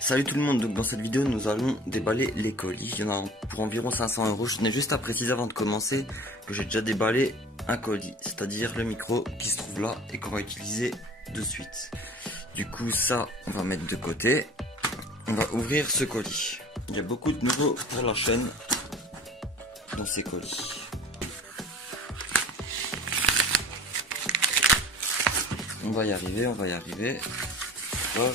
Salut tout le monde, donc dans cette vidéo nous allons déballer les colis. Il y en a pour environ 500 €. Je tenais juste à préciser avant de commencer que j'ai déjà déballé un colis, c'est-à-dire le micro qui se trouve là et qu'on va utiliser de suite. Du coup ça on va mettre de côté. On va ouvrir ce colis. Il y a beaucoup de nouveaux pour la chaîne dans ces colis. On va y arriver, on va y arriver. Oh.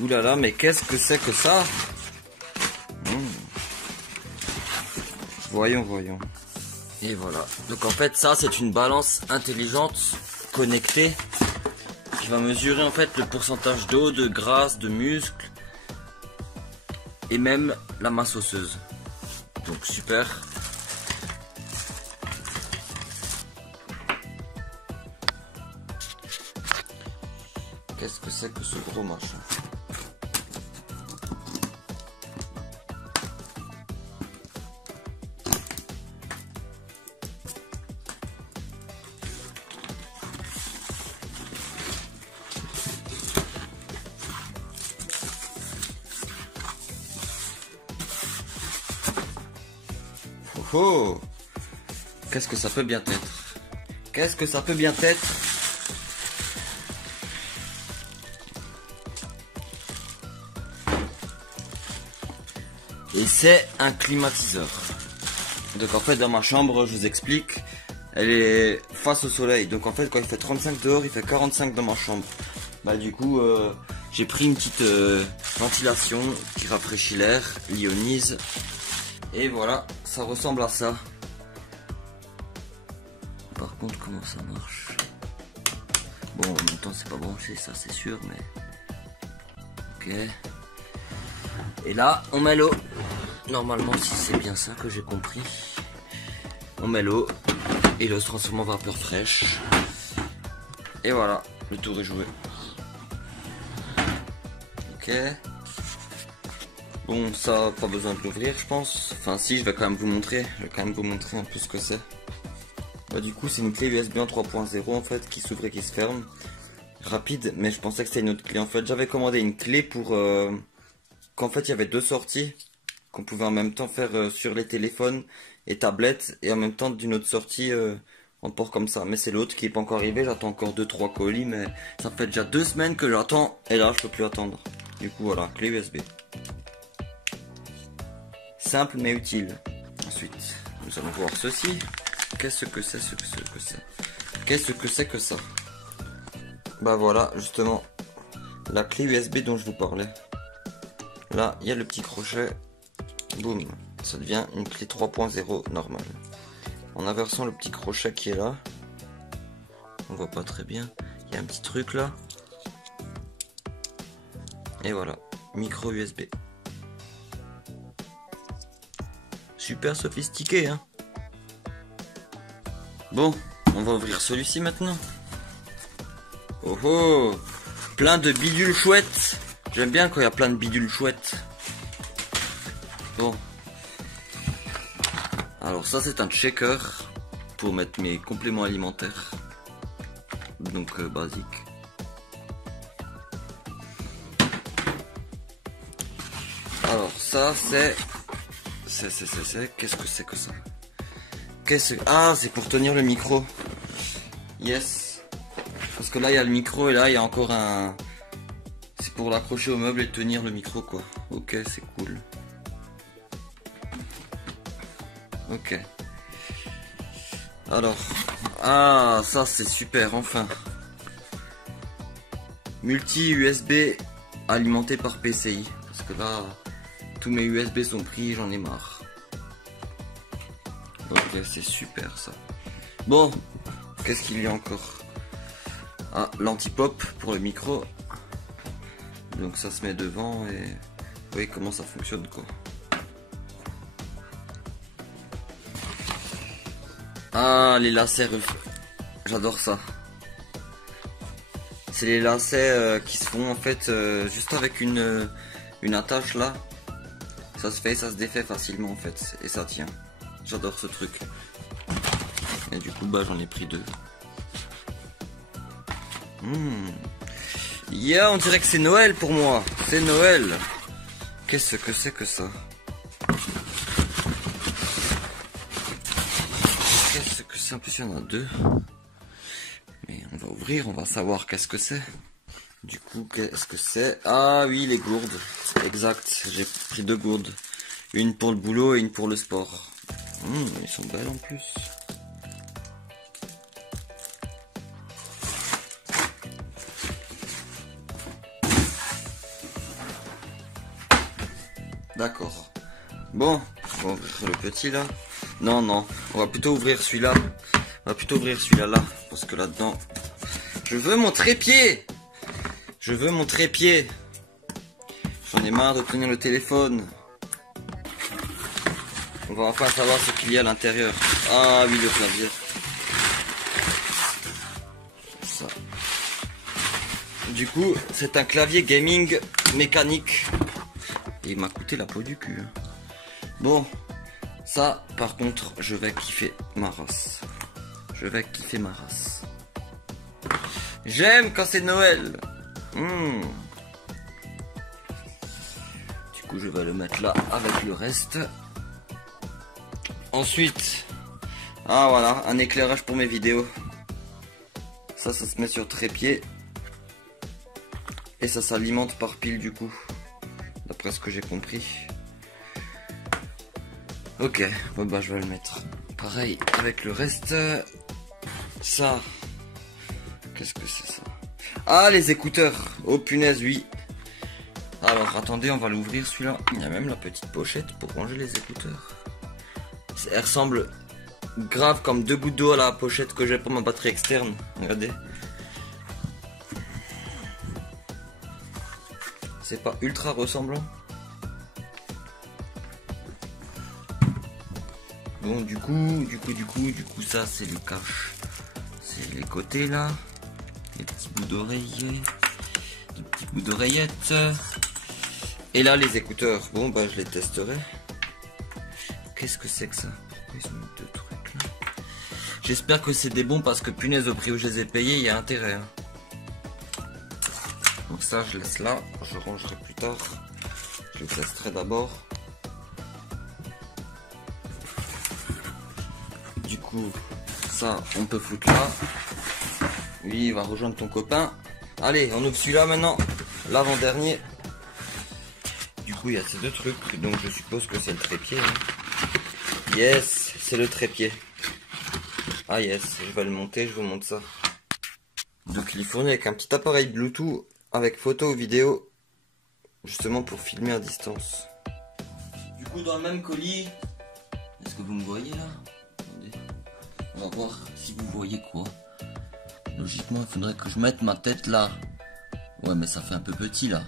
Ouh là là, mais qu'est-ce que c'est que ça? Voyons, voyons. Et voilà. Donc en fait, ça c'est une balance intelligente connectée qui va mesurer en fait le pourcentage d'eau, de graisse, de muscles et même la masse osseuse. Donc super. Qu'est-ce que c'est que ce gros machin? Oh, qu'est-ce que ça peut bien être? Qu'est-ce que ça peut bien être? Et c'est un climatiseur. Donc en fait dans ma chambre, je vous explique, elle est face au soleil. Donc en fait quand il fait 35 dehors, il fait 45 dans ma chambre. Bah du coup j'ai pris une petite ventilation qui rafraîchit l'air, l'ionise. Et voilà, ça ressemble à ça. Par contre, comment ça marche? Bon, en même temps, c'est pas branché, ça c'est sûr, mais... Ok. Et là, on met l'eau. Normalement, si c'est bien ça que j'ai compris. On met l'eau. Et l'eau se transforme en vapeur fraîche. Et voilà, le tour est joué. Ok. Bon, ça, pas besoin de l'ouvrir, je pense. Enfin, si, je vais quand même vous montrer. Je vais quand même vous montrer un peu ce que c'est. Bah, du coup, c'est une clé USB en 3.0 en fait, qui s'ouvre et qui se ferme. Rapide, mais je pensais que c'était une autre clé. En fait, j'avais commandé une clé pour qu'en fait, il y avait deux sorties qu'on pouvait en même temps faire sur les téléphones et tablettes, et en même temps d'une autre sortie en port comme ça. Mais c'est l'autre qui est pas encore arrivé. J'attends encore 2-3 colis, mais ça fait déjà 2 semaines que j'attends, et là, je peux plus attendre. Du coup, voilà, clé USB. Simple mais utile. Ensuite, nous allons voir ceci. Qu'est-ce que c'est Qu'est-ce que c'est que ça? Bah voilà, justement, la clé USB dont je vous parlais. Là, il y a le petit crochet. Boum, ça devient une clé 3.0 normale. En inversant le petit crochet qui est là, on voit pas très bien. Il y a un petit truc là. Et voilà, micro USB. Super sophistiqué, hein. Bon, on va ouvrir celui-ci maintenant. Oh oh, plein de bidules chouettes. J'aime bien quand il y a plein de bidules chouettes. Bon. Alors ça c'est un checker pour mettre mes compléments alimentaires. Donc basique. Alors ça c'est... Qu'est-ce que c'est que ça? Ah, c'est pour tenir le micro. Yes. Parce que là, il y a le micro et là, il y a encore un... C'est pour l'accrocher au meuble et tenir le micro, quoi. Ok, c'est cool. Ok. Alors. Ah, ça, c'est super, enfin. Multi-USB alimenté par PCI. Parce que là... Tous mes USB sont pris, j'en ai marre. Ok, c'est super ça. Bon, qu'est-ce qu'il y a encore? Ah, l'anti-pop pour le micro. Donc ça se met devant et... Vous voyez comment ça fonctionne quoi. Ah, les lacets, j'adore ça. C'est les lacets qui se font en fait juste avec une attache là. Ça se fait, ça se défait facilement en fait, et ça tient. J'adore ce truc. Et du coup, bah j'en ai pris 2. Yeah, on dirait que c'est Noël pour moi. C'est Noël. Qu'est-ce que c'est que ça? Qu'est-ce que c'est? En plus, il y en a deux. Mais on va ouvrir, on va savoir qu'est-ce que c'est. Du coup, qu'est-ce que c'est? Ah oui, les gourdes. Exact, j'ai pris 2 gourdes. Une pour le boulot et une pour le sport. Ils sont belles en plus. D'accord. Bon, on va ouvrir le petit là. Non, on va plutôt ouvrir celui-là. On va plutôt ouvrir celui-là là. Parce que là-dedans... Je veux mon trépied! Je veux mon trépied! J'en ai marre de tenir le téléphone. On va enfin savoir ce qu'il y a à l'intérieur. Ah oui, le clavier. Ça. Du coup, c'est un clavier gaming mécanique. Et il m'a coûté la peau du cul. Bon, ça, par contre, je vais kiffer ma race. Je vais kiffer ma race. J'aime quand c'est Noël. Du coup, je vais le mettre là avec le reste. Ensuite, ah voilà, un éclairage pour mes vidéos. Ça se met sur trépied. Et ça s'alimente par pile du coup. D'après ce que j'ai compris. Ok, bon bah je vais le mettre. Pareil avec le reste. Ça. Qu'est-ce que c'est ça? Ah, les écouteurs. Oh punaise, oui. Alors attendez, on va l'ouvrir celui-là. Il y a même la petite pochette pour ranger les écouteurs. Elle ressemble grave comme 2 gouttes d'eau à la pochette que j'ai pour ma batterie externe. Regardez. C'est pas ultra ressemblant. Bon, du coup, ça c'est le cache. C'est les côtés là. Les petits bouts d'oreiller. Les petits bouts d'oreillettes. Et là, les écouteurs. Bon, bah, je les testerai. Qu'est-ce que c'est que ça? Pourquoi ils ont mis 2 trucs là? J'espère que c'est des bons parce que punaise, au prix où je les ai payés, il y a intérêt. Hein. Donc ça, je laisse là. Je rangerai plus tard. Je le testerai d'abord. Du coup, ça, on peut foutre là. Lui, il va rejoindre ton copain. Allez, on ouvre celui-là maintenant. L'avant-dernier. Du coup, il y a ces 2 trucs. Donc, je suppose que c'est le trépied. Hein. Yes, c'est le trépied. Ah yes, je vais le monter, je vous montre ça. Donc, il est fourni avec un petit appareil Bluetooth avec photo ou vidéo. Justement pour filmer à distance. Du coup, dans le même colis. Est-ce que vous me voyez là? Attendez. On va voir si vous voyez quoi. Logiquement, il faudrait que je mette ma tête là. Ouais, mais ça fait un peu petit là.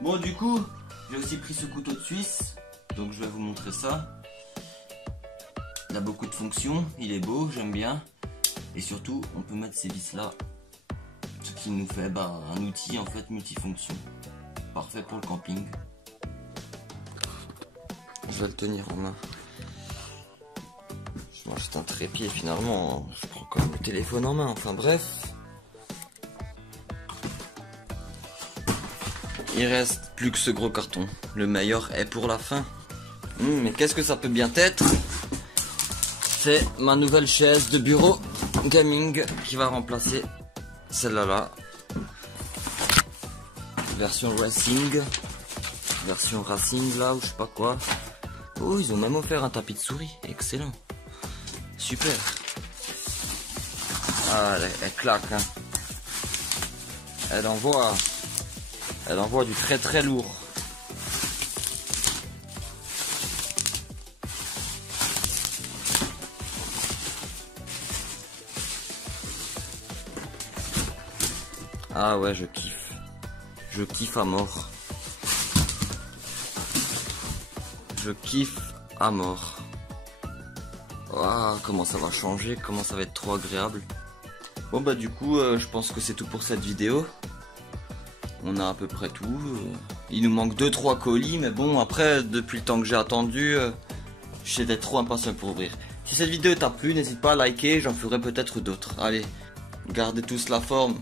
Bon, du coup, j'ai aussi pris ce couteau de Suisse. Donc, je vais vous montrer ça. Il a beaucoup de fonctions. Il est beau, j'aime bien. Et surtout, on peut mettre ces vis là. Ce qui nous fait un outil en fait multifonction. Parfait pour le camping. Je vais le tenir en main. Moi, c'est un trépied finalement, je prends quand même le téléphone en main, enfin bref. Il reste plus que ce gros carton, le meilleur est pour la fin. Mais qu'est-ce que ça peut bien être? C'est ma nouvelle chaise de bureau gaming qui va remplacer celle-là là. Version racing là ou je sais pas quoi. Oh, ils ont même offert un tapis de souris, excellent. Super. Ah, elle claque, hein. Elle envoie du très très lourd. Ah ouais, je kiffe. Je kiffe à mort. Je kiffe à mort. Ah, comment ça va changer, comment ça va être trop agréable. Bon bah du coup, je pense que c'est tout pour cette vidéo. On a à peu près tout. Il nous manque 2-3 colis, mais bon, après, depuis le temps que j'ai attendu, j'étais trop impatient pour ouvrir. Si cette vidéo t'a plu, n'hésite pas à liker, j'en ferai peut-être d'autres. Allez, gardez tous la forme.